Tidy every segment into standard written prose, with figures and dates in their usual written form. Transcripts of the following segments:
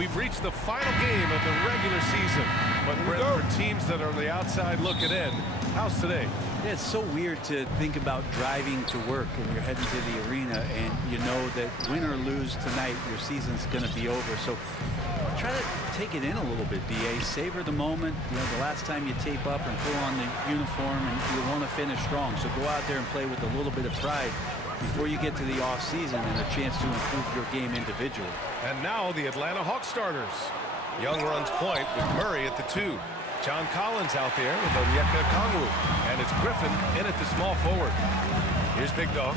We've reached the final game of the regular season. But Brent, for teams that are on the outside looking in, how's today? Yeah, it's so weird to think about driving to work and you're heading to the arena and you know that win or lose tonight, your season's going to be over. So try to take it in a little bit, DA. Savor the moment. You know, the last time you tape up and pull on the uniform and you want to finish strong. So go out there and play with a little bit of pride before you get to the off season and a chance to improve your game individually. And now the Atlanta Hawks starters. Young runs point with Murray at the 2. John Collins out there with Onyeka Okongwu. And it's Griffin in at the small forward. Here's Big Dog.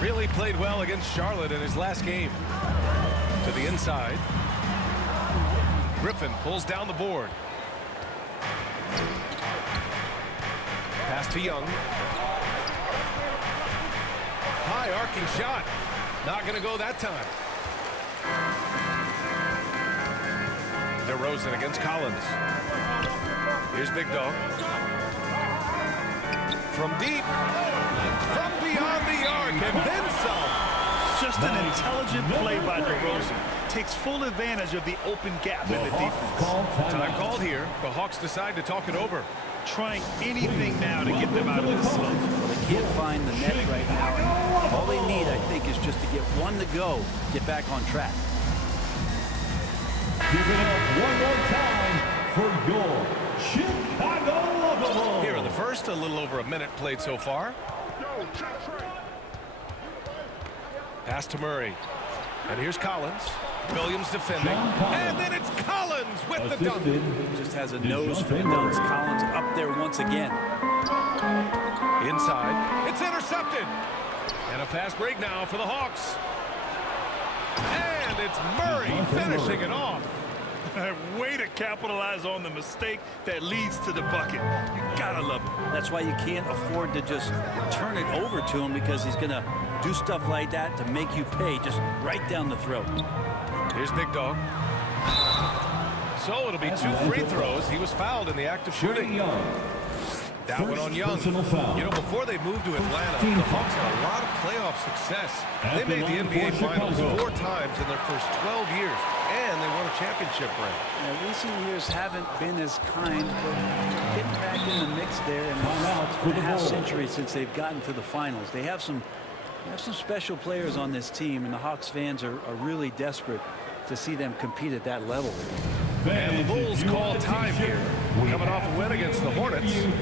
Really played well against Charlotte in his last game. To the inside. Griffin pulls down the board. Pass to Young. High arcing shot. Not going to go that time. DeRozan against Collins. Here's Big Dog. From deep. From beyond the arc and then some. Just an intelligent play by DeRozan. Takes full advantage of the open gap in the defense. Time called here. The Hawks decide to talk it over. Trying anything now to get them out of this slump. They can't find the net right now. And all they need, I think, is just to get one to go, get back on track. Give it up one more time for your Chicago Lover. Here in the first, a little over a minute played so far. Pass to Murray. And here's Collins. Williams defending. And then it's Collins with the dunk. Just has a nose for the dunks. Collins up there once again. Inside. It's intercepted. And a fast break now for the Hawks. And it's Murray finishing it off. Way to capitalize on the mistake that leads to the bucket. You gotta love it. That's why you can't afford to just turn it over to him, because he's going to do stuff like that to make you pay just right down the throat. Here's Big Dog. So it'll be 2 free throws. He was fouled in the act of shooting. That one on Young. You know, before they moved to Atlanta, the Hawks had a lot of playoff success. They made the NBA Finals 4 times in their first 12 years, and they won a championship ring. Now, recent years haven't been as kind, but getting back in the mix there, and it's been a half century since they've gotten to the finals. They have some special players on this team, and the Hawks fans are really desperate to see them compete at that level. And the Bulls call time here, coming off a win against the Hornets. And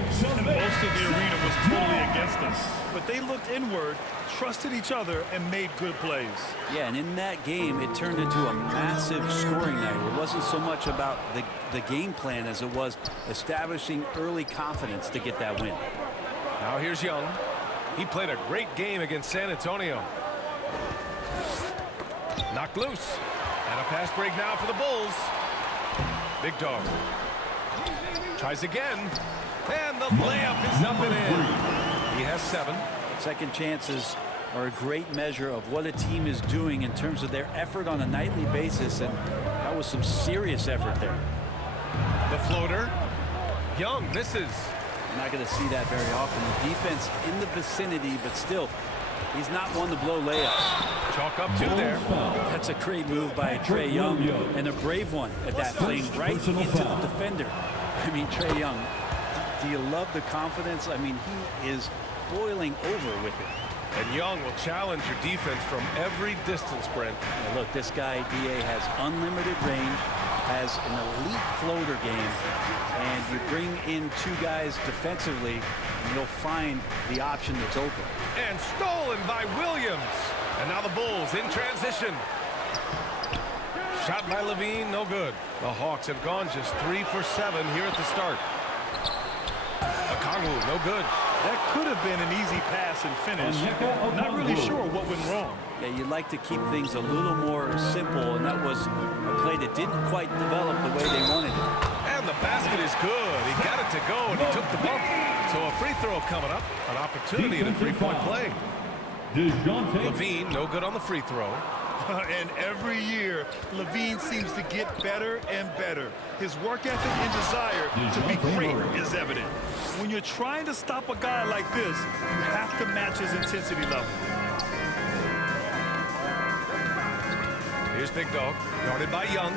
most of the arena was totally against us. But they looked inward, trusted each other, and made good plays. Yeah, and in that game, it turned into a massive scoring night. It wasn't so much about the game plan as it was establishing early confidence to get that win. Now here's Young. He played a great game against San Antonio. Knocked loose. And a fast break now for the Bulls. Big Dog. Tries again. And the layup is up and in. He has 7. Second chances are a great measure of what a team is doing in terms of their effort on a nightly basis, and that was some serious effort there. The floater. Young misses. You're not going to see that very often. The defense in the vicinity, but still, he's not one to blow layups. Chalk up 2 there. That's a great move by Trae Young, and a brave one at that, playing right into the defender. I mean, Trae Young, do you love the confidence? I mean, he is boiling over with it. And Young will challenge your defense from every distance, Brent. Now look, this guy, DA, has unlimited range, has an elite floater game, and you bring in 2 guys defensively, and you'll find the option that's open. And stolen by Williams. And now the Bulls in transition. Shot by Levine, no good. The Hawks have gone just 3 for 7 here at the start. Okongwu, no good. That could have been an easy pass and finish. Not really sure what went wrong. Yeah, you'd like to keep things a little more simple, and that was a play that didn't quite develop the way they wanted it. And the basket is good. He got it to go, and he took the bump. So a free throw coming up. An opportunity at a 3-point play. Levine, no good on the free throw. And every year, Levine seems to get better and better. His work ethic and desire to be great is evident. When you're trying to stop a guy like this, you have to match his intensity level. Here's Big Dog, guarded by Young.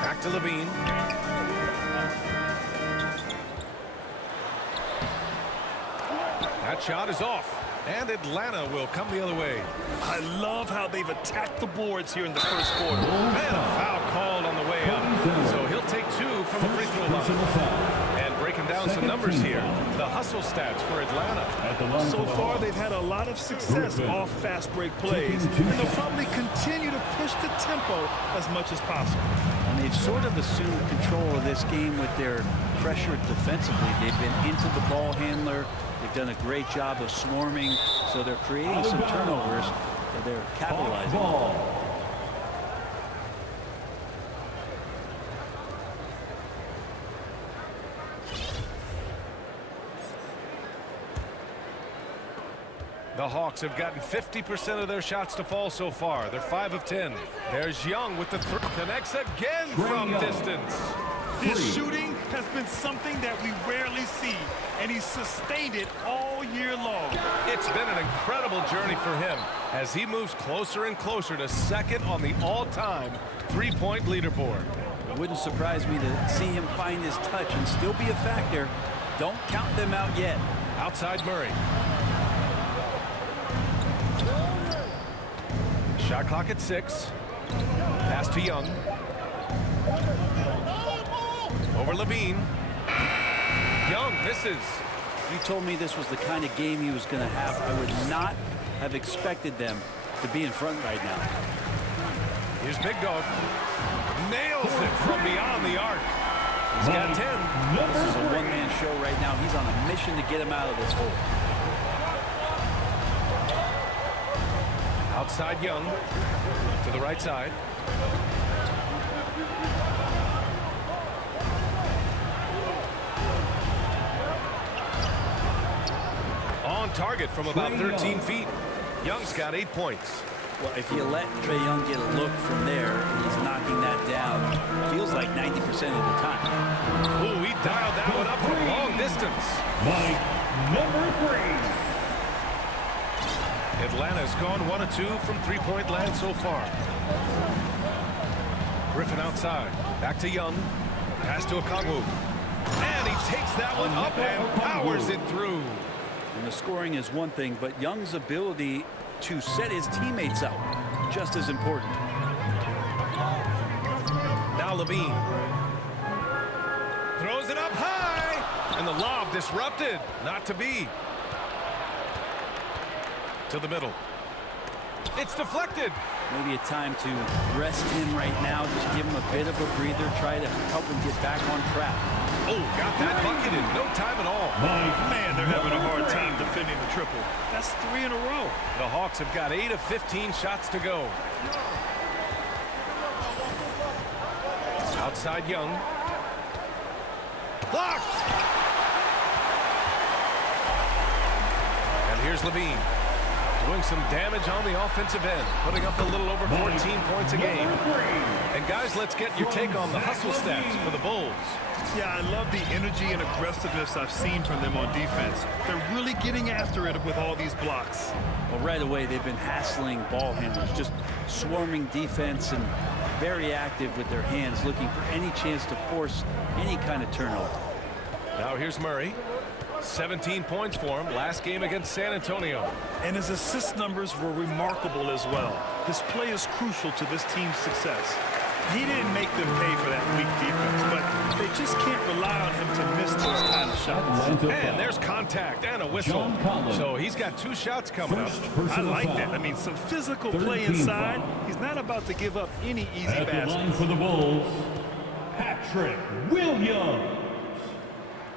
Back to Levine. That shot is off. And Atlanta will come the other way. I love how they've attacked the boards here in the first quarter. And a foul called on the way up. So he'll take 2 from the free throw line. And breaking down some numbers here. The hustle stats for Atlanta. So far, they've had a lot of success off fast break plays. And they'll probably continue to push the tempo as much as possible. And they've sort of assumed control of this game with their pressure defensively. They've been into the ball handler. They've done a great job of swarming, so they're creating some turnovers that they're capitalizing on. The Hawks have gotten 50% of their shots to fall so far. They're 5 of 10. There's Young with the three. Connects again from distance. His shooting has been something that we rarely see, and he's sustained it all year long. It's been an incredible journey for him as he moves closer and closer to second on the all-time three-point leaderboard. It wouldn't surprise me to see him find his touch and still be a factor. Don't count them out yet. Outside Murray. Shot clock at 6. Pass to Young. Over Levine. Young misses. You told me this was the kind of game he was going to have. I would not have expected them to be in front right now. Here's Big Dog. Nails it from beyond the arc. He's got 10. This is a one-man show right now. He's on a mission to get him out of this hole. Outside Young. To the right side. On target from about 13 feet. Young's got 8 points. Well, if you let Trae Young get a look from there, he's knocking that down. Feels like 90% of the time. Ooh, he dialed that one up from long distance. Number 3. Atlanta's gone 1 of 2 from three-point land so far. Griffin outside. Back to Young. Pass to Okongwu. And he takes that one up and powers it through. And the scoring is one thing, but Young's ability to set his teammates up just as important. Now Levine. Throws it up high. And the lob disrupted. Not to be. To the middle. It's deflected. Maybe a time to rest him right now. Just give him a bit of a breather. Try to help him get back on track. Oh, got that bucket in no time at all. Man, they're having a hard time defending the triple. That's 3 in a row. The Hawks have got 8 of 15 shots to go. Outside Young. Blocked! And here's Levine. Doing some damage on the offensive end. Putting up a little over 14 points a game. And guys, let's get your take on the hustle stats for the Bulls. Yeah, I love the energy and aggressiveness I've seen from them on defense. They're really getting after it with all these blocks. Well, right away, they've been hassling ball handlers, just swarming defense and very active with their hands, looking for any chance to force any kind of turnover. Now here's Murray. 17 points for him last game against San Antonio. And his assist numbers were remarkable as well. His play is crucial to this team's success. He didn't make them pay for that weak defense, but they just can't rely on him to miss those kind of shots. And there's contact and a whistle. So he's got 2 shots coming up. I like that. I mean, some physical play inside. He's not about to give up any easy At the line baskets. for the Bulls, Patrick Williams.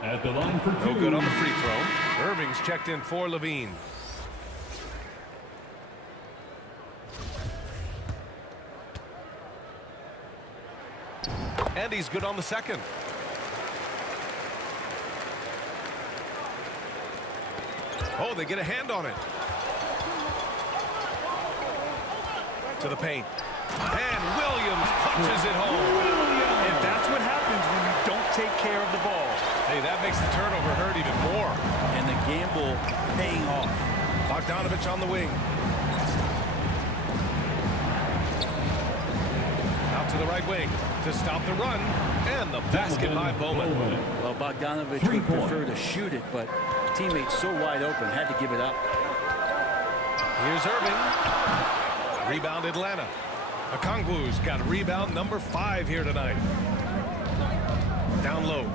At the line for 2. No good on the free throw. Irving's checked in for Levine. And he's good on the second. Oh, they get a hand on it. To the paint. And Williams punches it home. And that's what happens when you don't take care of the ball. Hey, that makes the turnover hurt even more. And the gamble paying off. Bogdanovich on the wing. to the right wing to stop the run, and the basket by Bowman. Well, Bogdanovich would prefer to shoot it, but teammates so wide open, had to give it up. Here's Irving. Rebound Atlanta. Okongwu's got rebound number 5 here tonight. Down low.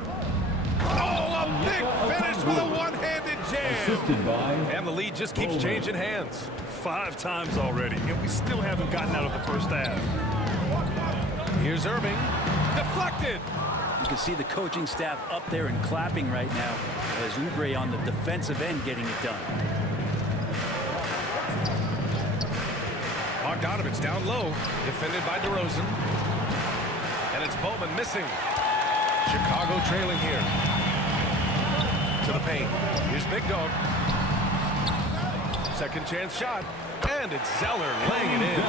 Oh, a big finish with a one-handed jam. And the lead just keeps changing hands. 5 times already, and we still haven't gotten out of the first half. Here's Irving. Deflected. You can see the coaching staff up there and clapping right now as Oubre on the defensive end getting it done. Bogdanovich down low, defended by DeRozan. And it's Bowman missing. Chicago trailing here. To the paint. Here's Big Dog. Second chance shot. And it's Zeller laying it in.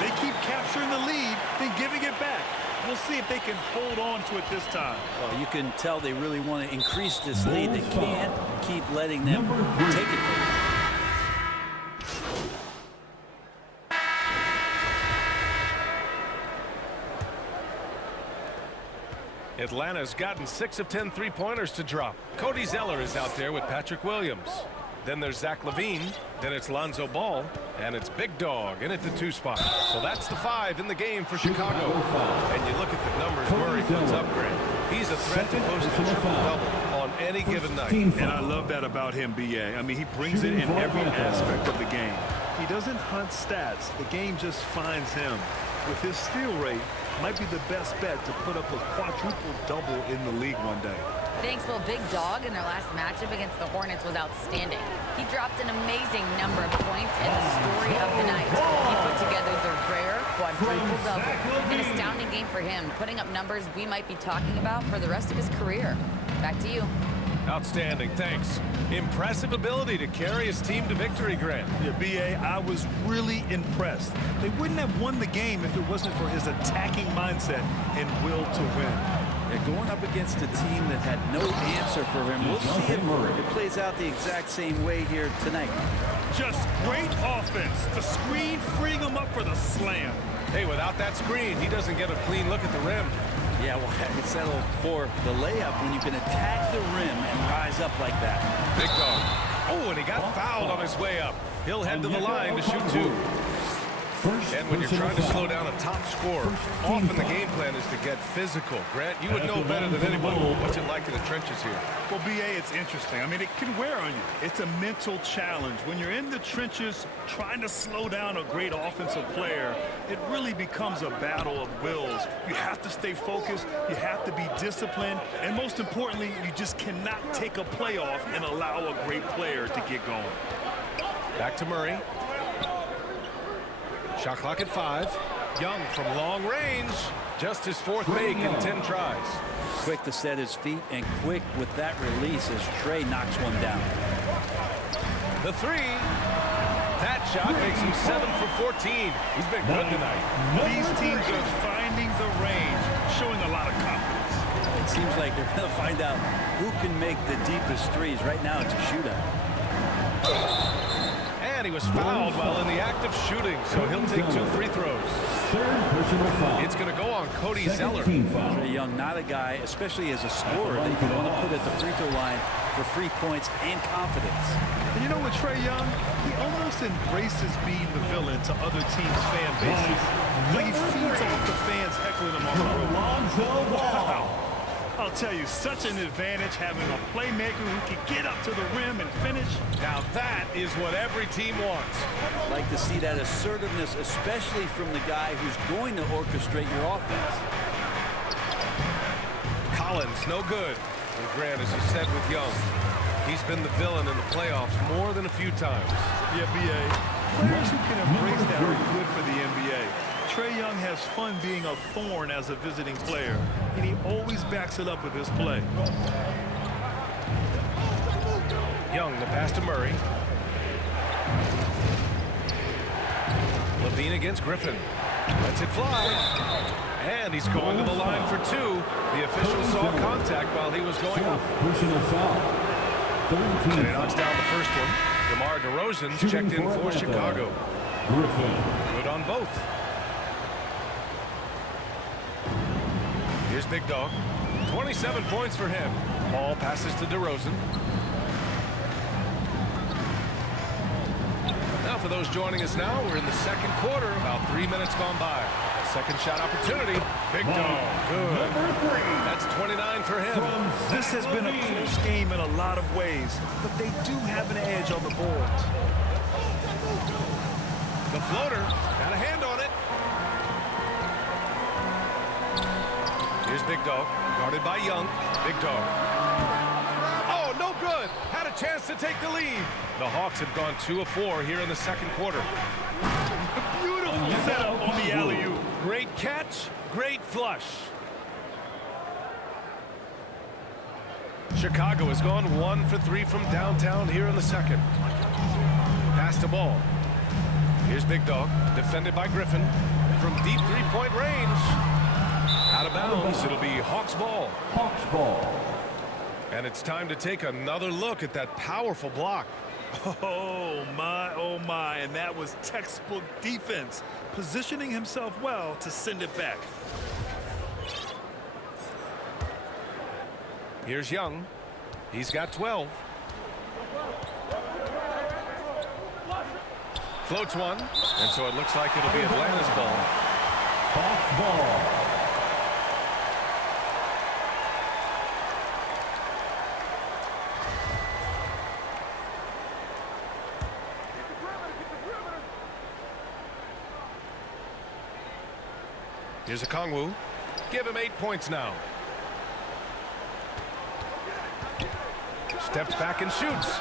They keep capturing the lead, then giving it back. We'll see if they can hold on to it this time. Well, you can tell they really want to increase this lead. They can't keep letting them take it from them. Atlanta's gotten 6 of 10 three-pointers to drop. Cody Zeller is out there with Patrick Williams. Then there's Zach LaVine. Then it's Lonzo Ball. And it's Big Dog in at the 2 spot. So that's the 5 in the game for Chicago. And you look at the numbers Murray puts up, Grant. He's a threat to post a triple-double on any given night. And I love that about him, B.A. I mean, he brings it in every aspect of the game. He doesn't hunt stats. The game just finds him. With his steal rate, might be the best bet to put up a quadruple-double in the league one day. Thanks. Well, Big Dog in their last matchup against the Hornets was outstanding. He dropped an amazing number of points and the story of the night. He put together the rare quadruple-double. An astounding game for him, putting up numbers we might be talking about for the rest of his career. Back to you. Outstanding, thanks. Impressive ability to carry his team to victory, Grant. Yeah, B.A., I was really impressed. They wouldn't have won the game if it wasn't for his attacking mindset and will to win. They're going up against a team that had no answer for him. We'll see if it plays out the exact same way here tonight. Just great offense. The screen freeing him up for the slam. Hey, without that screen, he doesn't get a clean look at the rim. Yeah, well, I settle for the layup when you can attack the rim and rise up like that. Big Dog. Oh, and he got fouled on his way up. He'll head to the line to shoot 2. And when you're trying to slow down a top scorer, often the game plan is to get physical. Grant, you would know better than anybody what's it like in the trenches here. Well, B.A., it's interesting. I mean, it can wear on you. It's a mental challenge. When you're in the trenches trying to slow down a great offensive player, it really becomes a battle of wills. You have to stay focused. You have to be disciplined. And most importantly, you just cannot take a play off and allow a great player to get going. Back to Murray. Shot clock at 5. Young from long range. Just his 4th make in 10 tries. Quick to set his feet and quick with that release as Trey knocks one down. The 3. That shot makes him 7 for 14. He's been good tonight. These teams are finding the range, showing a lot of confidence. It seems like they're going to find out who can make the deepest threes. Right now it's a shootout. And he was fouled while in the act of shooting, so he'll take 2 free throws. It's going to go on Cody Zeller. Trae Young, not a guy, especially as a scorer, that you want to put at the free throw line for free points and confidence. And you know what, Trae Young? He almost embraces being the villain to other teams' fan bases. Like he feeds off the fans heckling him on the road. Wow. I'll tell you, such an advantage having a playmaker who can get up to the rim and finish. Now that is what every team wants. I'd like to see that assertiveness, especially from the guy who's going to orchestrate your offense. Collins, no good. And Grant, as you said with Young, he's been the villain in the playoffs more than a few times. Yeah, B.A. Players who can embrace that are good for the NBA. Trae Young has fun being a thorn as a visiting player, and he always backs it up with his play. Young, the pass to Murray. LaVine against Griffin. Lets it fly. And he's going to the line for 2. The official saw contact while he was going up. Personal foul. And he knocks down the first one. DeMar DeRozan's checked in for Chicago. Griffin. Good on both. Here's Big Dog. 27 points for him. Ball passes to DeRozan. Now for those joining us now, we're in the second quarter, about 3 minutes gone by. Second shot opportunity. Big Dog. Good. That's 29 for him. This has been a close game in a lot of ways, but they do have an edge on the boards. The floater. Got a hand on it. Here's Big Dog. Guarded by Young. Big Dog. Oh, no good. Had a chance to take the lead. The Hawks have gone 2 of 4 here in the second quarter. Beautiful setup on the alley-oop. Great catch. Great flush. Chicago has gone 1 for 3 from downtown here in the second. Pass the ball. Here's Big Dog. Defended by Griffin. From deep three-point range. Out of bounds. It'll be Hawks ball. Hawks ball. And it's time to take another look at that powerful block. Oh my, and that was textbook defense, positioning himself well to send it back. Here's Young. He's got 12. Floats one, and so it looks like it'll be Atlanta's ball. Hawks ball. Here's a Kongwu. Give him 8 points now. Steps back and shoots.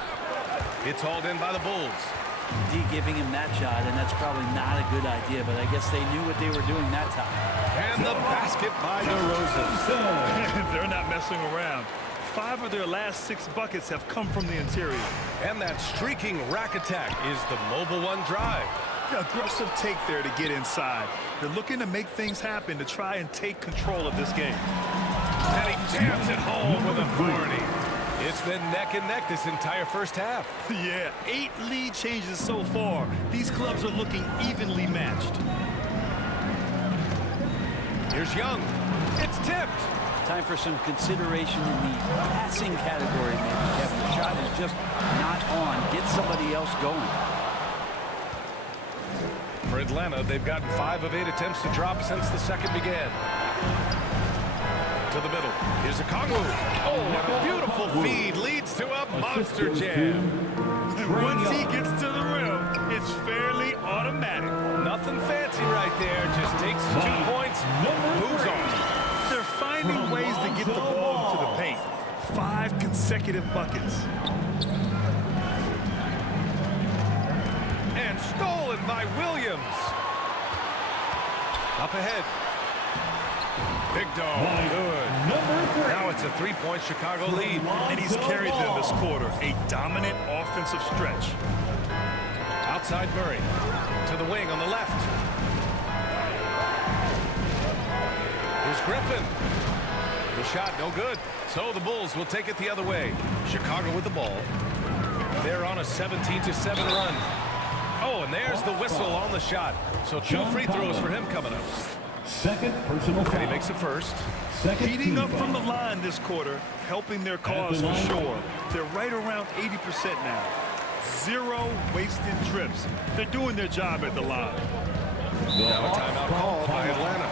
It's hauled in by the Bulls. D giving him that shot, and that's probably not a good idea, but I guess they knew what they were doing that time. And the basket by DeRozan. They're not messing around. 5 of their last 6 buckets have come from the interior. And that streaking rack attack is the Mobile One drive. Aggressive take there to get inside. They're looking to make things happen to try and take control of this game. And he jams it home with authority. It's been neck and neck this entire first half. Yeah, 8 lead changes so far. These clubs are looking evenly matched. Here's Young. It's tipped. Time for some consideration in the passing category, maybe, Kevin. The shot is just not on. Get somebody else going. For Atlanta, they've gotten 5 of 8 attempts to drop since the second began. To the middle. Here's a Kongwu. Oh, and a beautiful feed leads to a monster jam. Once he gets to the rim, it's fairly automatic. Nothing fancy right there. Just takes 2 points, moves on. They're finding ways to get the ball into the paint. 5 consecutive buckets. And stolen by Williams. Up ahead. Big Dog. Good. Now it's a 3-point Chicago lead. And he's carried them this quarter. A dominant offensive stretch. Outside Murray. To the wing on the left. Here's Griffin. The shot no good. So the Bulls will take it the other way. Chicago with the ball. They're on a 17-7 run. Oh, and there's the whistle on the shot. So 2 free throws for him coming up. Second personal foul. And he makes it first. Heating up from the line this quarter, helping their cause for sure. They're right around 80% now. 0 wasted trips. They're doing their job at the line. Now a timeout called by Atlanta.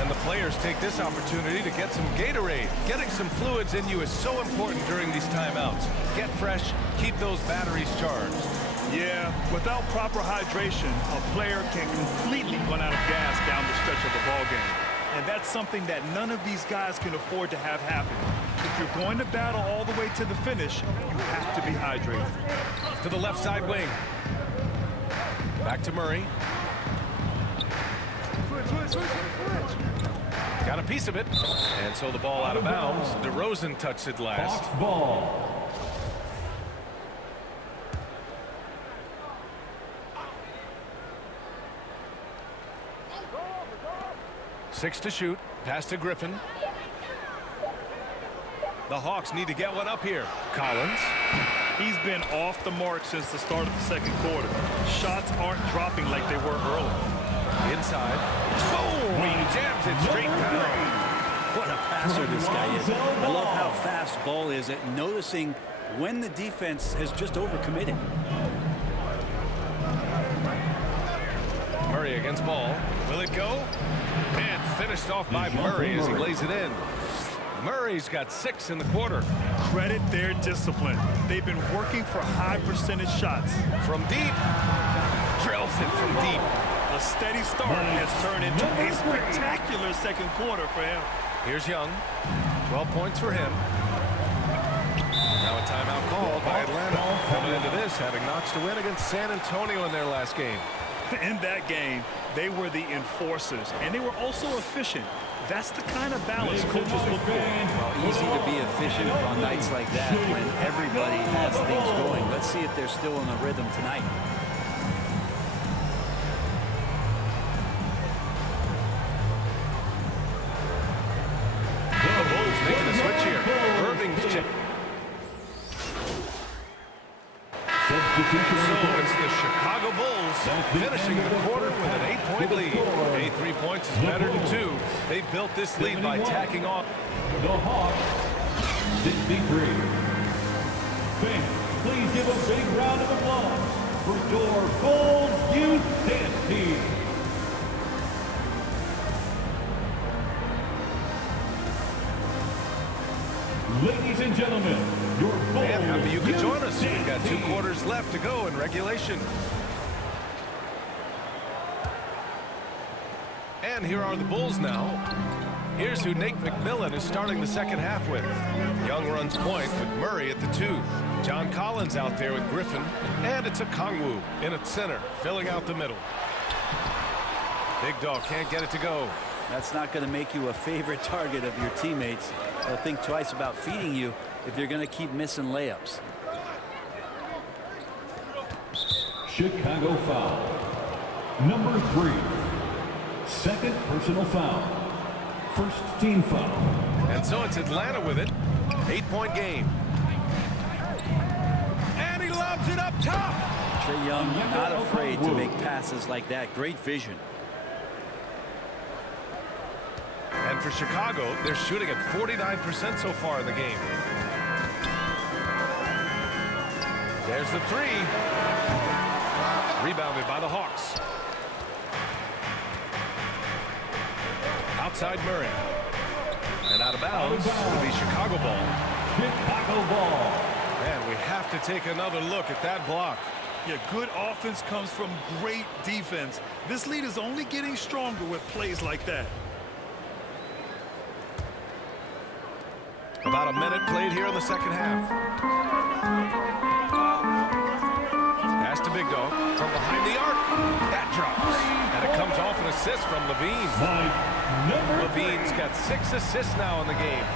And the players take this opportunity to get some Gatorade. Getting some fluids in you is so important during these timeouts. Get fresh, keep those batteries charged. Yeah, without proper hydration, a player can completely run out of gas down the stretch of a ball game. And that's something that none of these guys can afford to have happen. If you're going to battle all the way to the finish, you have to be hydrated. To the left side wing. Back to Murray. Got a piece of it. And so the ball out of bounds. DeRozan touched it last. Hawks ball. 6 to shoot. Pass to Griffin. The Hawks need to get one up here. Collins. He's been off the mark since the start of the second quarter. Shots aren't dropping like they were early. Inside. Boom! He jams it straight down. passer this guy is. I love how fast Ball is at noticing when the defense has just overcommitted. Murray against Ball. Will it go? And finished off by Murray as he lays it in. Murray's got 6 in the quarter. Credit their discipline. They've been working for high percentage shots. From deep. Drills it from deep. A steady start has turned into a spectacular second quarter for him. Here's Young. 12 points for him. Now a timeout called by Atlanta. Coming into this, having notched a win against San Antonio in their last game. In that game, they were the enforcers, and they were also efficient. That's the kind of balance coaches look for. Well, easy to be efficient on nights like that when everybody has things going. Let's see if they're still in the rhythm tonight. The Bulls making a switch here. Irving's check. So it's the Chicago Bulls finishing the quarter with an 8-point lead. 3 points is better than 2. They built this lead by tacking on. The Hawks, 63. Fans, please give a big round of applause for your Bulls Youth Dance Team. Ladies and gentlemen, your Bulls And happy you could join us. Youth We've got Dance 2 Team. quarters left to go in regulation. And here are the Bulls now. Here's who Nate McMillan is starting the second half with. Young runs point with Murray at the 2. John Collins out there with Griffin. And it's a Okongwu in at center, filling out the middle. Big Dog can't get it to go. That's not going to make you a favorite target of your teammates. They'll think twice about feeding you if you're going to keep missing layups. Chicago foul. Number 3. Second personal foul. First team foul. And so it's Atlanta with it. 8-point game. And he lobs it up top. Trae Young not afraid to make passes like that. Great vision. And for Chicago, they're shooting at 49% so far in the game. There's the 3. Rebounded by the Hawks. Outside Murray. And out of bounds. It'll be Chicago ball. Chicago ball. And we have to take another look at that block. Yeah, good offense comes from great defense. This lead is only getting stronger with plays like that. About a minute played here in the second half. Pass to Big Dog from behind the arc. That drops. And it comes off an assist from Levine. Levine's got 6 assists now in the game.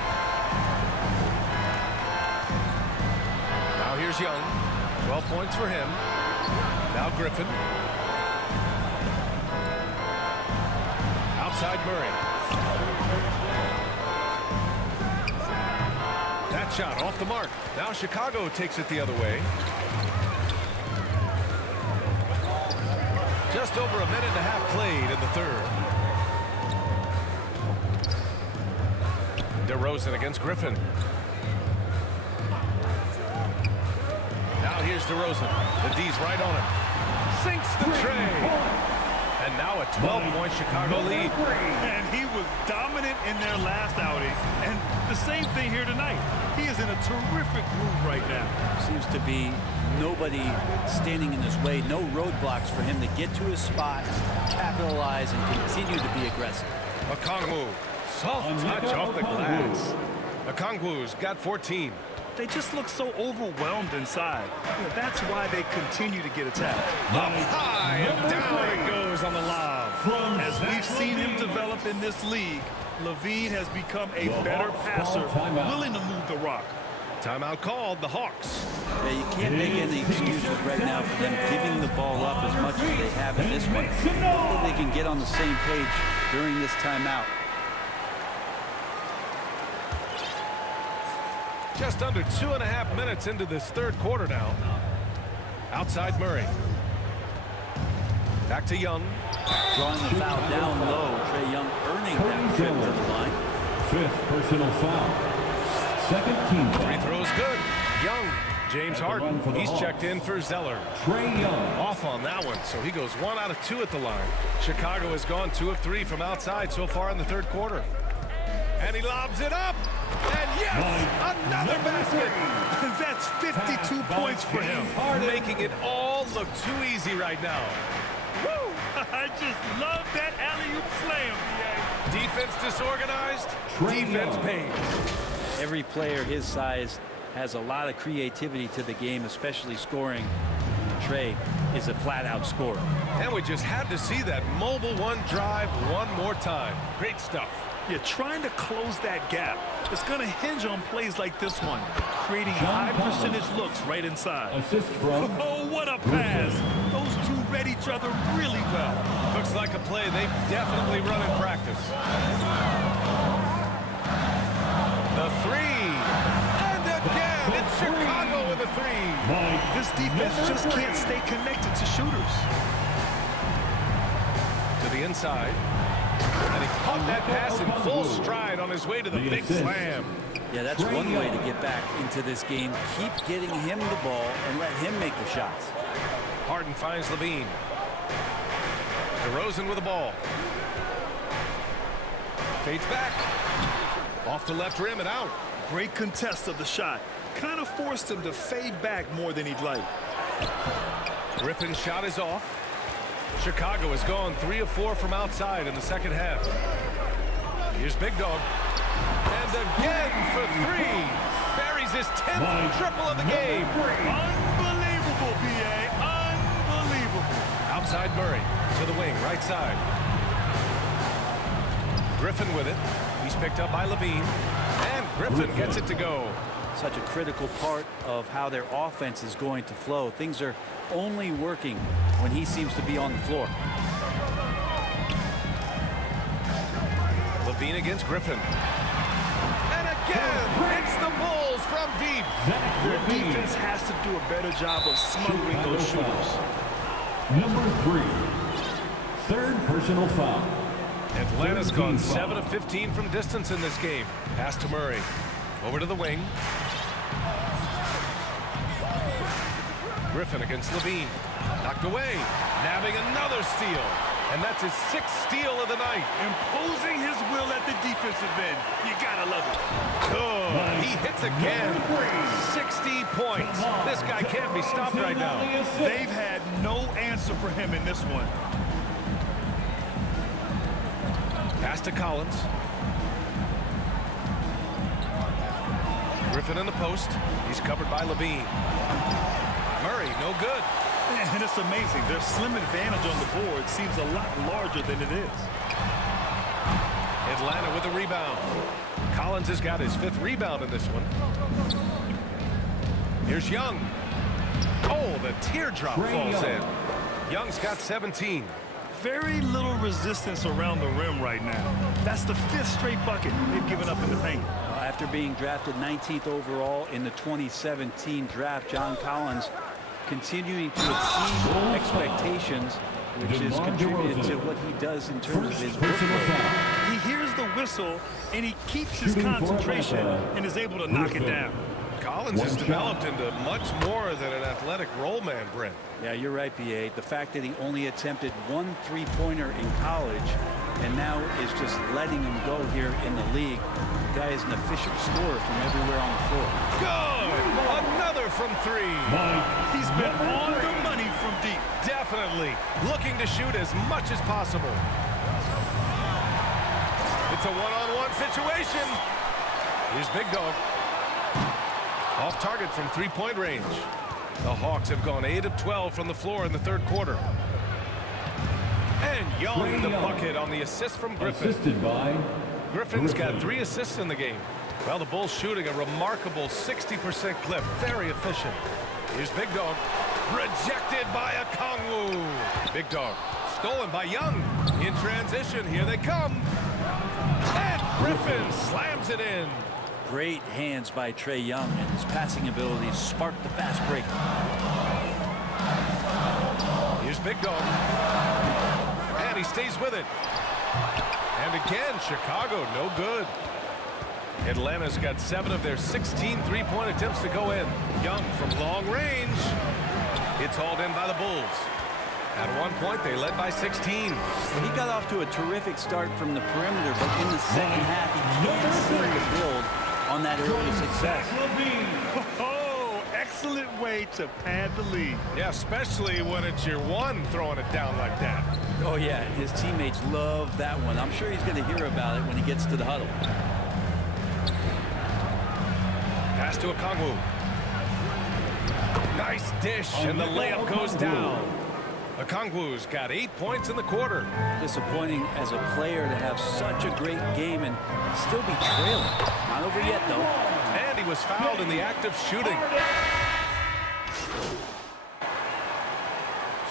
Now here's Young. 12 points for him. Now Griffin. Outside Murray. That shot off the mark. Now Chicago takes it the other way. Just over a minute and a half played in the third. DeRozan against Griffin. Now here's DeRozan. The D's right on him. Sinks the tray. And now a 12-point Chicago lead. And he was dominant in their last outing. And the same thing here tonight. He is in a terrific groove right now. Seems to be nobody standing in his way. No roadblocks for him to get to his spot, capitalize, and continue to be aggressive. Okongwu. Soft touch off the glass. Okongwu's got 14. They just look so overwhelmed inside. You know, that's why they continue to get attacked. Up high and down it goes on the lob. As we've seen him develop in this league, Levine has become a better passer, willing to move the rock. Timeout called, the Hawks. Yeah, you can't make any excuses right now for them giving the ball up as much as they have in this one. Hopefully they can get on the same page during this timeout. Just under 2.5 minutes into this third quarter now. Outside Murray. Back to Young. Drawing the foul down low. Trae Young earning that trip to the line. Fifth personal foul. Second team Free foul. throw's good. Young. James At the run Harden. for the He's Hawks. checked in for Zeller. Trae Young. Off on that one, so he goes 1 out of 2 at the line. Chicago has gone 2 of 3 from outside so far in the third quarter. And he lobs it up. And yes, another basket. That's 52 points for him. Making it all look too easy right now. Woo! I just love that alley-oop slam, BA. Defense disorganized, Trae defense Young. paid. Every player his size has a lot of creativity to the game, especially scoring. Trae is a flat-out scorer. And we just had to see that mobile one drive one more time. Great stuff. Yeah, trying to close that gap. It's going to hinge on plays like this one, creating John high-percentage Collins. looks right inside. Assist from Oh, what a pass. Those two read each other really well. Looks like a play they've definitely run in practice. The three. And again, it's Chicago with a three. Mike. This defense just can't stay connected to shooters. To the inside. And he caught that pass in full stride on his way to the big slam. Yeah, that's one way to get back into this game. Keep getting him the ball and let him make the shots. Harden finds Levine. DeRozan with the ball. Fades back. Off the left rim and out. Great contest of the shot. Kind of forced him to fade back more than he'd like. Griffin's shot is off. Chicago has gone 3 of 4 from outside in the second half. Here's Big Dog. And again for 3. Buries his 10th triple of the game. Unbelievable, BA. Unbelievable. Outside Murray to the wing, right side. Griffin with it. He's picked up by Levine. And Griffin gets it to go. Such a critical part of how their offense is going to flow. Things are only working when he seems to be on the floor. Levine against Griffin. And again, it's the Bulls from deep. Their defense has to do a better job of smothering those shooters. Number 3. Third personal foul. Atlanta's gone 7 of 15 from distance in this game. Pass to Murray. Over to the wing. Griffin against Levine. Knocked away. Nabbing another steal. And that's his 6th steal of the night. Imposing his will at the defensive end. You gotta love it. Oh, he hits again. 60 points. This guy can't be stopped right now. They've had no answer for him in this one. Pass to Collins. Griffin in the post. He's covered by Levine. Murray, no good. And it's amazing. Their slim advantage on the board seems a lot larger than it is. Atlanta with a rebound. Collins has got his 5th rebound in this one. Here's Young. Oh, the teardrop falls in. Young's got 17. Very little resistance around the rim right now. That's the 5th straight bucket they've given up in the paint. After being drafted 19th overall in the 2017 draft, John Collins continuing to exceed expectations, which has contributed to what he does in terms of his workload. He hears the whistle, and he keeps his concentration and is able to knock it down. Collins has developed into much more than an athletic roll man, Brent. Yeah, you're right, B.A. The fact that he only attempted 1 3-pointer in college and now is just letting him go here in the league. The guy is an efficient scorer from everywhere on the floor. Good! Another from 3. He's been on the money from deep. Definitely looking to shoot as much as possible. It's a one-on-one situation. Here's Big Dog. Off target from 3-point range. The Hawks have gone 8 of 12 from the floor in the third quarter. And Young the bucket on the assist from Griffin. Assisted by Griffin's got 3 assists in the game. Well, the Bulls shooting a remarkable 60% clip. Very efficient. Here's Big Dog. Rejected by Okongwu. Big Dog. Stolen by Young. In transition. Here they come. And Griffin slams it in. Great hands by Trae Young, and his passing abilities sparked the fast break. Here's Big Dog. And he stays with it. And again, Chicago, no good. Atlanta's got 7 of their 16 three-point attempts to go in. Young from long range. It's hauled in by the Bulls. At one point, they led by 16. He got off to a terrific start from the perimeter, but in the second half, he can't seem to build on that early success. Oh, excellent way to pad the lead. Yeah, especially when it's your one throwing it down like that. Oh, yeah, his teammates love that one. I'm sure he's going to hear about it when he gets to the huddle. Pass to Okongwu. Nice dish, and the layup goes down. Okongwu's got 8 points in the quarter. Disappointing as a player to have such a great game and still be trailing. Not over yet, though. And he was fouled in the act of shooting.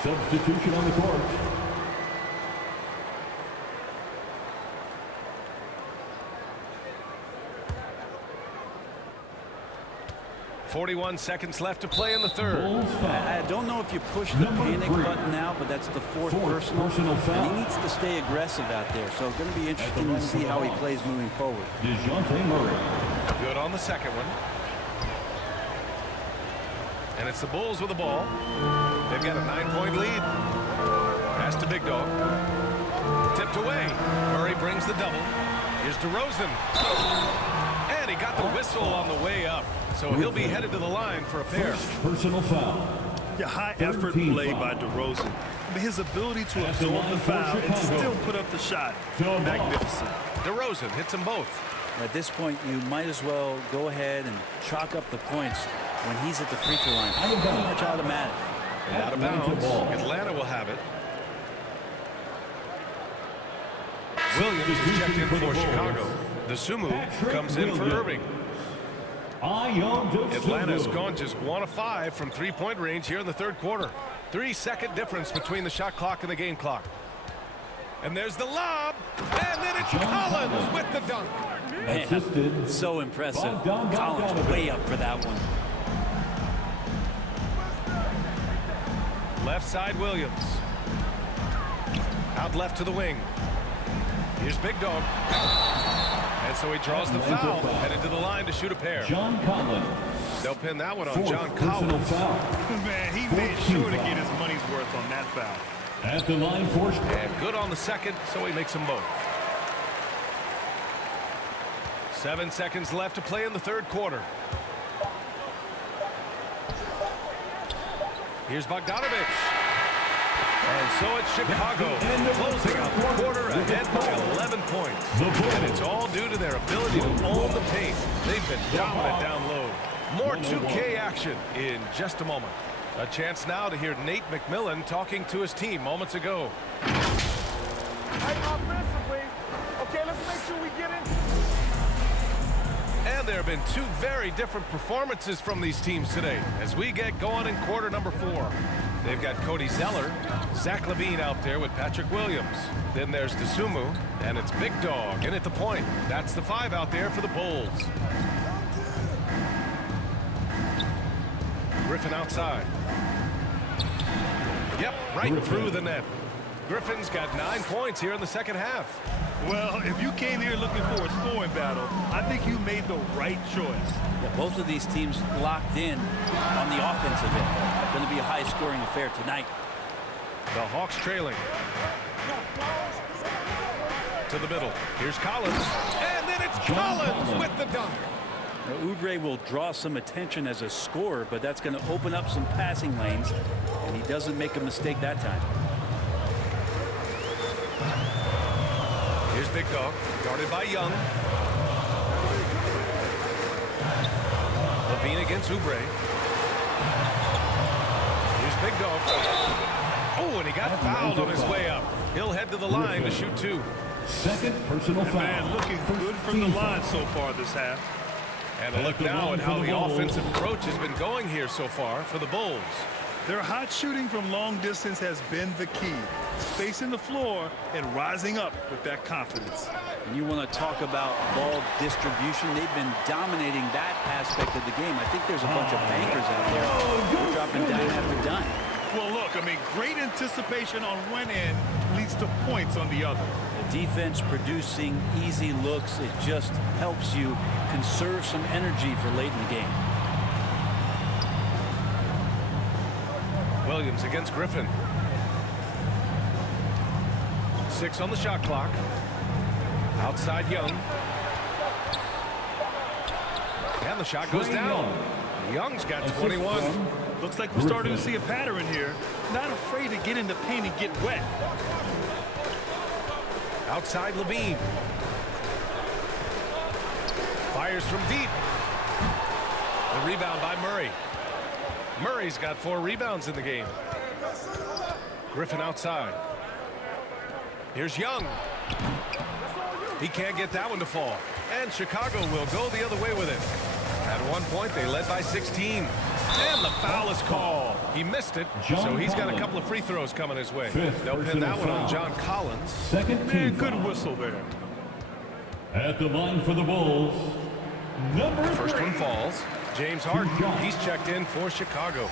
Substitution on the court. 41 seconds left to play in the third. I don't know if you push the panic button now, but that's the fourth personal foul. And he needs to stay aggressive out there. So it's going to be interesting to see how he plays moving forward. DeJounte Murray. Good on the second one. And it's the Bulls with the ball. They've got a 9-point lead. Pass to Big Dog. Tipped away. Murray brings the double. Here's DeRozan. And he got the whistle on the way up. So he'll be headed to the line for a pair. First personal foul. Yeah, high effort play by DeRozan. I mean, his ability to absorb the foul and still put up the shot. Magnificent. DeRozan hits them both. At this point, you might as well go ahead and chalk up the points when he's at the free throw line. Pretty much automatic. And out of bounds. Atlanta will have it. Williams is checked in for Chicago. Dosunmu comes in for Irving. Atlanta's gone just 1 of 5 from three-point range here in the third quarter. 3-second difference between the shot clock and the game clock. And there's the lob. And then it's Collins with the dunk. Man, so impressive. Collins way up for that one. Left side Williams. Out left to the wing. Here's Big Dog. And so he draws the foul, headed to the line to shoot a pair. John Collins. They'll pin that one on John Collins. Man, he made sure to get his money's worth on that foul. At the line for And good on the second, so he makes them both. 7 seconds left to play in the third quarter. Here's Bogdanovich. And so it's Chicago closing out the quarter ahead by 11 points. And it's all due to their ability to own the paint. They've been dominant down low. More 2K action in just a moment. A chance now to hear Nate McMillan talking to his team moments ago. Offensively, okay, let's make sure we get in. And there have been 2 very different performances from these teams today as we get going in quarter number 4. They've got Cody Zeller, Zach LaVine out there with Patrick Williams. Then there's Dosunmu, and it's Big Dog in at the point. That's the 5 out there for the Bulls. Griffin outside. Yep, right through the net. Griffin's got 9 points here in the second half. Well, if you came here looking for a scoring battle, I think you made the right choice. Yeah, both of these teams locked in on the offensive end. Going to be a high-scoring affair tonight. The Hawks trailing. To the middle. Here's Collins. And then it's Collins with the dunk. Now, Oubre will draw some attention as a scorer, but that's going to open up some passing lanes, and he doesn't make a mistake that time. Here's Big Dog, guarded by Young. LaVine against Oubre. Here's Big Dog. Oh, and he got fouled on his way up. He'll head to the line to shoot 2. second personal foul. Man, looking good from the line so far this half. And a look now at how the offensive approach has been going here so far for the Bulls. Their hot shooting from long distance has been the key. Spacing the floor and rising up with that confidence. And you want to talk about ball distribution. They've been dominating that aspect of the game. I think there's a bunch of bankers out there dropping dime after dime. Well, look, I mean, great anticipation on one end leads to points on the other. defense producing easy looks. It just helps you conserve some energy for late in the game. Williams against Griffin. 6 on the shot clock. Outside Young. And the shot goes down. Young's got 21. Looks like we're starting to see a pattern here. Not afraid to get in the paint and get wet. Outside Levine. Fires from deep. The rebound by Murray. Murray's got 4 rebounds in the game. Griffin outside. Here's Young. He can't get that one to fall. And Chicago will go the other way with it. At one point, they led by 16. And the foul is called. He missed it, so he's got a couple of free throws coming his way. They'll pin that one on John Collins. Man, good whistle there. At the line for the Bulls, number 3. First one falls. James Harden, he's checked in for Chicago.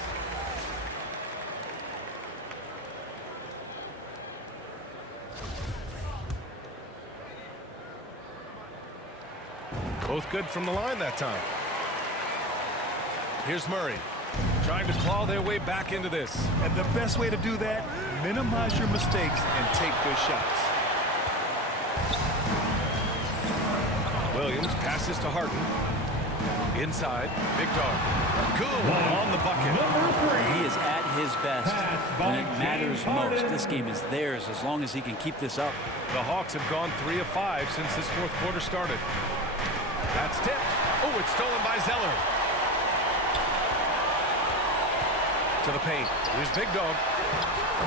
Both good from the line that time. Here's Murray, trying to claw their way back into this. And the best way to do that, minimize your mistakes and take good shots. Williams passes to Harden. Inside, Big Dog. Good on the bucket. He is at his best when it matters most. This game is theirs as long as he can keep this up. The Hawks have gone 3 of 5 since this fourth quarter started. That's tipped. Oh, it's stolen by Zeller. To the paint. Here's Big Dog.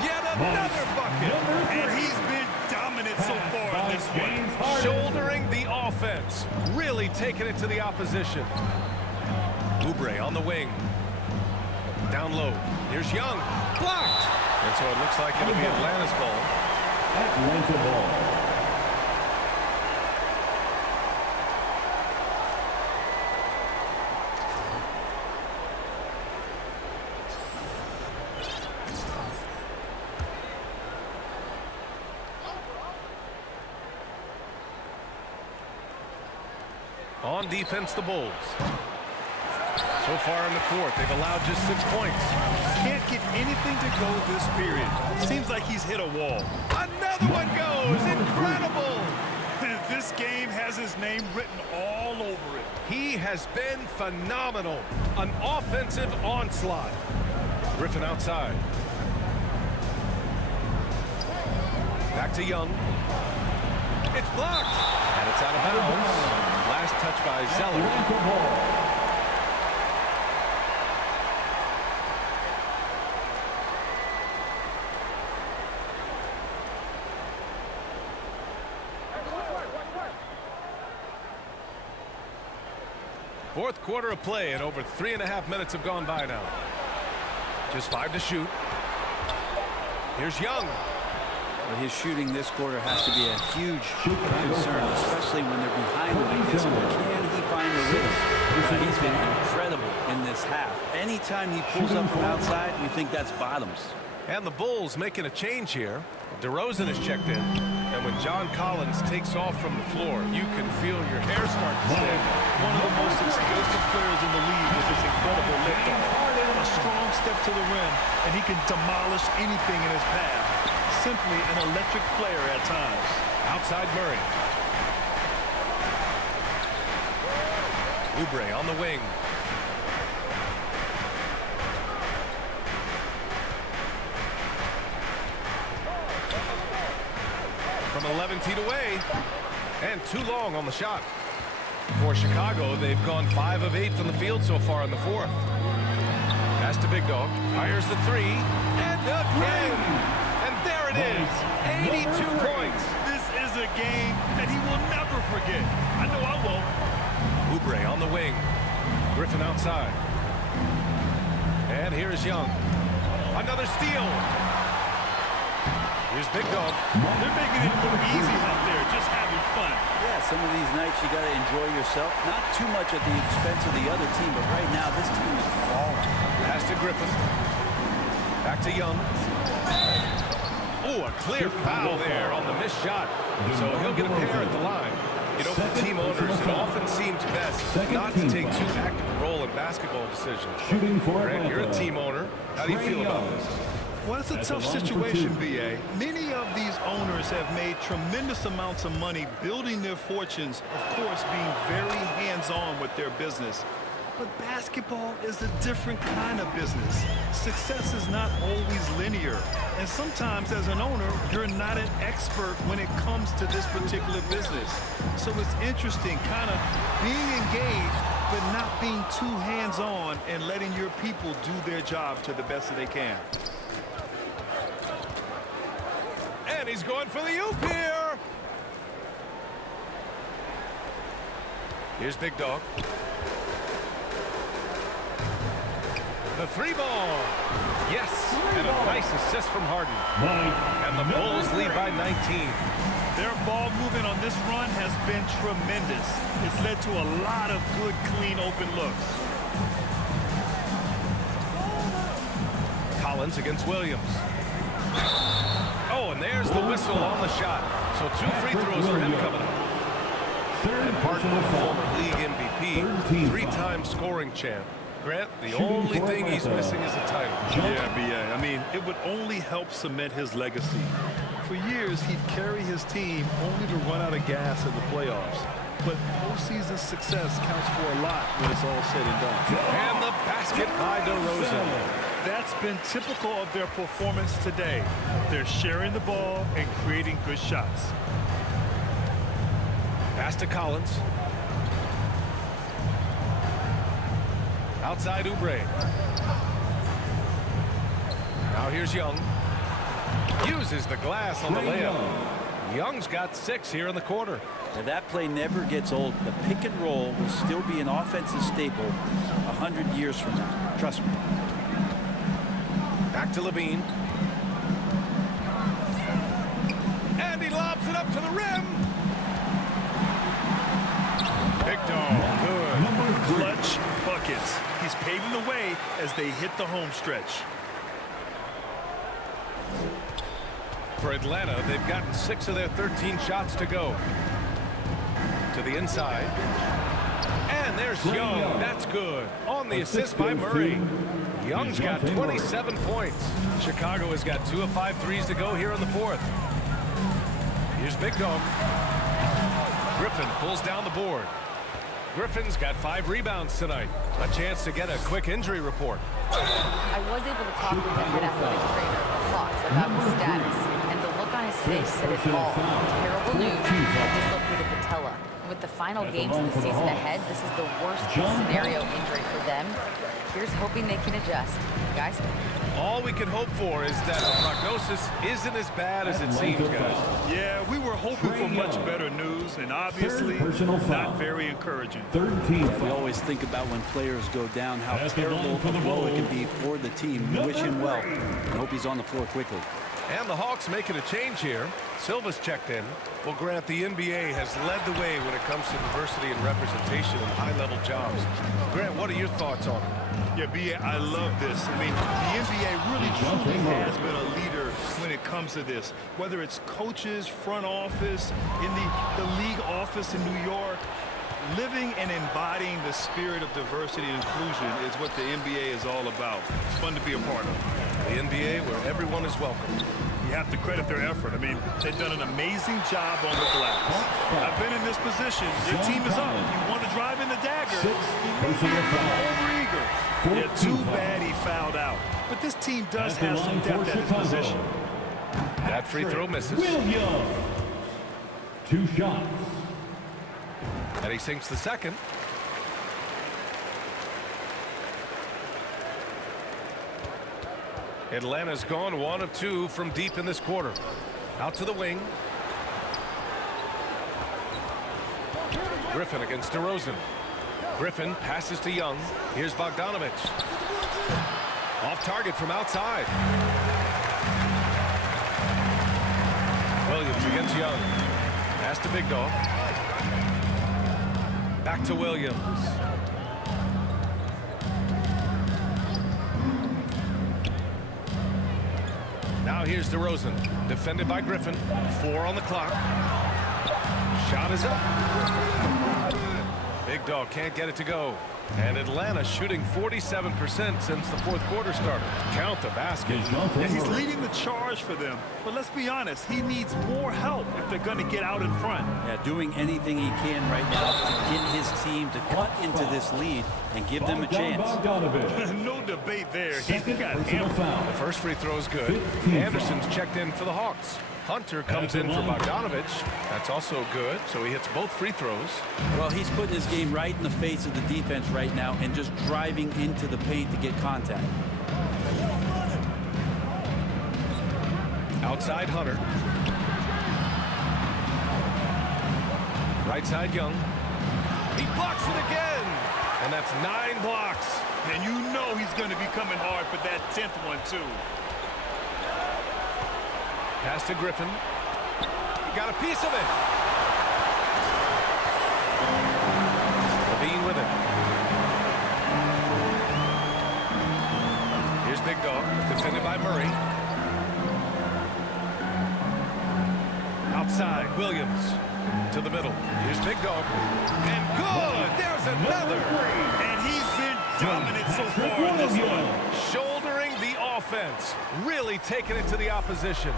Yet another bucket. And he's been dominant so far in this one. Shouldering the offense. Really taking it to the opposition. Oubre on the wing. Down low. Here's Young. Blocked. And so it looks like it'll be Atlanta's ball. Atlanta ball. On defense, the Bulls. So far in the fourth, they've allowed just 6 points. Can't get anything to go this period. Seems like he's hit a wall. Another one goes. Incredible. This game has his name written all over it. He has been phenomenal. An offensive onslaught. Griffin outside. Back to Young. It's blocked. And it's out of bounds. Last touch by Zeller. Fourth quarter of play, and over 3.5 minutes have gone by now. Just 5 to shoot. Here's Young. His shooting this quarter has to be a huge concern, especially when they're behind like this. Can he find the rhythm? He's been incredible in this half. Anytime he pulls up from outside, we think that's bottoms. And the Bulls making a change here. DeRozan is checked in. And when John Collins takes off from the floor, you can feel your hair start to stand. One of the most explosive players in the league with this incredible liftoff. A strong step to the rim, and he can demolish anything in his path. Simply an electric player at times. Outside Murray. Oubre on the wing. From 11 feet away. And too long on the shot. For Chicago, they've gone 5 of 8 from the field so far in the fourth. Pass to Big Dog. Fires the 3. And again. And there it is. 82 points. This is a game that he will never forget. I know I won't. Oubre on the wing. Griffin outside. And here's Young. Another steal. Here's Big Dog. They're making it look easy out there, just having fun. Yeah, some of these nights you got to enjoy yourself. Not too much at the expense of the other team, but right now this team is balling. Pass to Griffin. Back to Young. Oh, a clear foul there on the missed shot. So he'll get a pair at the line. You know, for team owners, it often seems best not to take too active a role in basketball decisions. Shooting for Grant, you're a team owner. How do you feel about this? Well, it's a tough situation, B.A. Many of these owners have made tremendous amounts of money building their fortunes, of course, being very hands-on with their business. But basketball is a different kind of business. Success is not always linear. And sometimes as an owner, you're not an expert when it comes to this particular business. So it's interesting kind of being engaged, but not being too hands-on and letting your people do their job to the best that they can. And he's going for the oop here. Here's Big Dog. The three ball. Yes, and a nice assist from Harden. And the Bulls lead by 19. Their ball movement on this run has been tremendous. It's led to a lot of good, clean, open looks. Collins against Williams. Oh, and there's the whistle on the shot. So 2 free throws for him coming up. And Harden, former league MVP, 3-time scoring champ. Grant, the only thing he's missing is a title. Yeah, B.A. I mean, it would only help cement his legacy. For years, he'd carry his team only to run out of gas in the playoffs. But postseason success counts for a lot when it's all said and done. And the basket by DeRozan. That's been typical of their performance today. They're sharing the ball and creating good shots. Pass to Collins. Outside Oubre. Now here's Young. Uses the glass on the layup. Young's got 6 here in the quarter. Now that play never gets old. The pick and roll will still be an offensive staple 100 years from now. Trust me. Back to Levine. And he lobs it up to the rim. Big Dog. Good. Clutch buckets. He's paving the way as they hit the home stretch. For Atlanta, they've gotten 6 of their 13 shots to go. To the inside. And there's Young. That's good. On the assist by Murray. Young's got 27 points. Chicago has got 2 of 5 threes to go here in the 4th. Here's Big Dog. Griffin pulls down the board. Griffin's got 5 rebounds tonight. A chance to get a quick injury report. I was able to talk with the head athletic trainer of the Hawks about his status, and the look on his face said it all. Terrible news, a dislocated patella. With the final games of the season ahead, this is the worst-case scenario injury for them. Here's hoping they can adjust. Guys? All we can hope for is that the prognosis isn't as bad as it seems, guys. Yeah, we were hoping for much better news, and obviously not very encouraging. We always think about when players go down, how terrible a blow it can be for the team. We wish him well and hope he's on the floor quickly. And the Hawks making a change here. Silva's checked in. Well, Grant, the NBA has led the way when it comes to diversity and representation in high-level jobs. Grant, what are your thoughts on it? Yeah, B.A., I love this. I mean, the NBA really truly has been a leader when it comes to this. Whether it's coaches, front office, in the league office in New York, living and embodying the spirit of diversity and inclusion is what the NBA is all about. It's fun to be a part of. The NBA where everyone is welcome. You have to credit their effort. I mean, they've done an amazing job on the glass. I've been in this position. Your team is up. You want to drive in the dagger. You may be overeager. Yeah, too bad he fouled out. But this team does have some depth at his position. That free throw misses. Williams. 2 shots. And he sinks the second. Atlanta's gone 1 of 2 from deep in this quarter. Out to the wing. Griffin against DeRozan. Griffin passes to Young. Here's Bogdanovich. Off target from outside. Williams against Young. Pass to Big Dog. Back to Williams. Now Now here's DeRozan, defended by Griffin. 4 on the clock. Shot is up. Big Dog can't get it to go. And Atlanta shooting 47% since the fourth quarter started. Count the basket. Yeah, he's leading the charge for them. But let's be honest, he needs more help if they're going to get out in front. Yeah, doing anything he can right now to get his team to cut into this lead and give them a chance. No debate there. He's got Personal him. foul. The first free throw is good. 15 Anderson's checked in for the Hawks. Hunter comes in for Bogdanovich. That's also good, so he hits both free throws. Well, he's putting his game right in the face of the defense right now and just driving into the paint to get contact. Outside Hunter. Right side Young. He blocks it again. And that's 9 blocks. And you know he's going to be coming hard for that 10th one, too. Pass to Griffin. He got a piece of it. Levine with it. Here's Big Dog, defended by Murray. Outside, Williams to the middle. Here's Big Dog. And good! There's another! And he's been dominant so far in this one. Shouldering the offense. Really taking it to the opposition.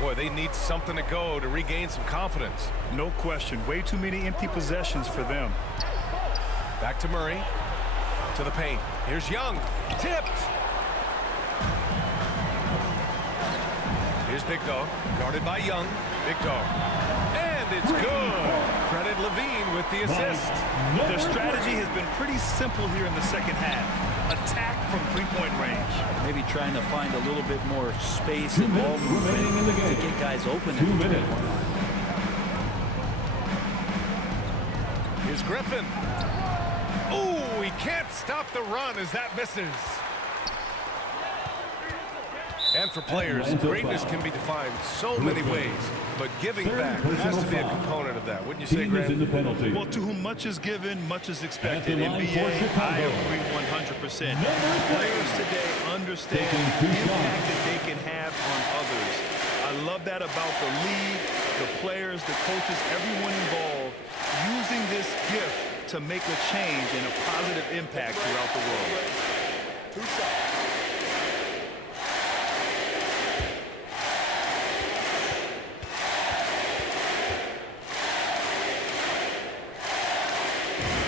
Boy, they need something to go to regain some confidence. No question. Way too many empty possessions for them. Back to Murray. To the paint. Here's Young. Tipped. Here's Big Dog. Guarded by Young. Big Dog. And it's good. Credit Levine with the assist. Their strategy has been pretty simple here in the second half. Attack from three-point range. Maybe trying to find a little bit more space and ball remaining in the movement to game. get guys open. 2 minutes. Here's Griffin. Ooh, he can't stop the run as that misses. And for players, Atlanta greatness foul. can be defined so many ways, but giving Third back has to be a personal foul. component of that, wouldn't you say, Team is in Grant? the penalty. Well, to whom much is given, much is expected. At the line NBA, for Chicago. I agree 100%. Number 3. Players today understand Taking the 2 impact shots. that they can have on others. I love that about the league, the players, the coaches, everyone involved, using this gift to make a change and a positive impact throughout the world. 2 shots.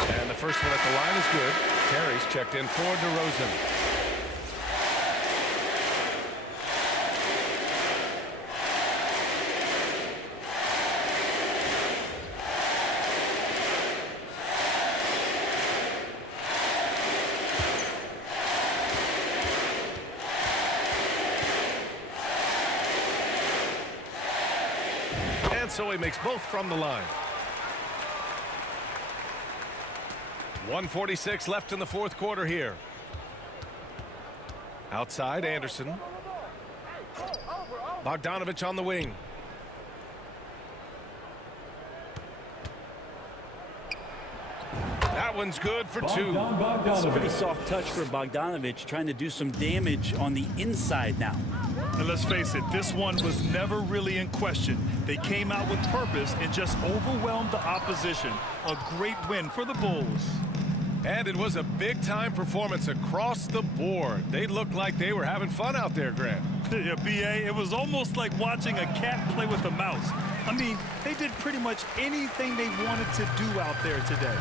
And the first one at the line is good. Terry's checked in for DeRozan. And so he makes both from the line. 1:46 left in the fourth quarter here. Outside, Anderson. Bogdanovich on the wing. That one's good for 2. It's a pretty Bogdanovich. soft touch for Bogdanovich, trying to do some damage on the inside now. And let's face it, this one was never really in question. They came out with purpose and just overwhelmed the opposition. A great win for the Bulls. And it was a big-time performance across the board. They looked like they were having fun out there, Grant. Yeah, B.A., it was almost like watching a cat play with a mouse. I mean, they did pretty much anything they wanted to do out there today.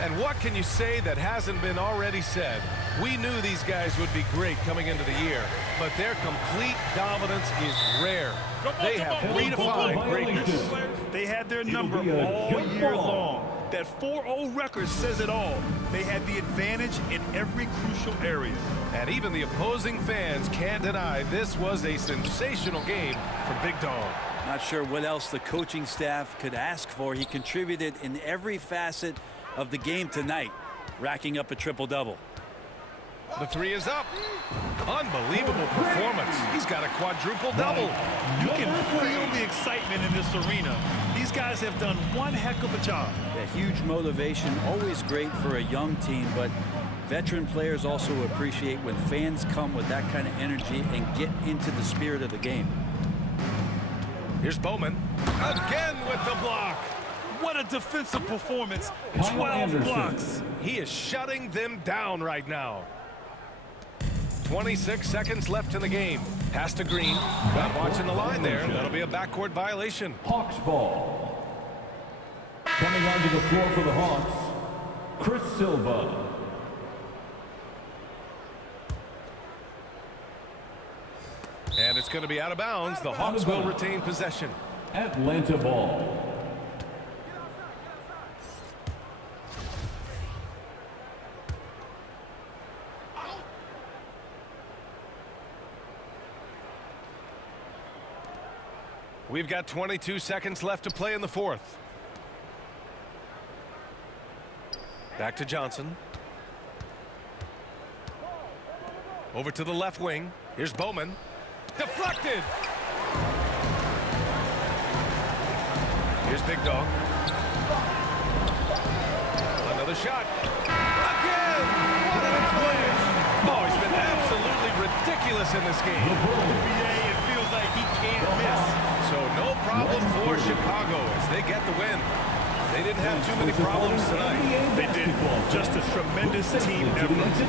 And what can you say that hasn't been already said? We knew these guys would be great coming into the year, but their complete dominance is rare. They have redefined greatness. They had their number be a all jump year ball. long. That 4-0 record says it all. They had the advantage in every crucial area. And even the opposing fans can't deny this was a sensational game for Big Dog. Not sure what else the coaching staff could ask for. He contributed in every facet of the game tonight, racking up a triple-double. The 3 is up. Unbelievable performance. He's got a quadruple-double. You can feel the excitement in this arena. These guys have done one heck of a job. A huge motivation, always great for a young team, but Veteran players also appreciate when fans come with that kind of energy and get into the spirit of the game. Here's Bowman. Again with the block. What a defensive performance. Kyle 12 Anderson. blocks. He is shutting them down right now. 26 seconds left in the game. Pass to Green. Not watching the line there. That'll be a backcourt violation. Hawks ball. Coming onto the floor for the Hawks, Chris Silva. And it's going to be out of bounds. The Hawks will retain possession. Atlanta ball. We've got 22 seconds left to play in the fourth. Back to Johnson. Over to the left wing. Here's Bowman. Deflected. Here's Big Dog. Another shot. Again! What an finish! Oh, he's been absolutely ridiculous in this game. NBA, it feels like he can't miss. So no problem for Chicago as they get the win. They didn't have too many problems tonight. They did. Just a tremendous team effort.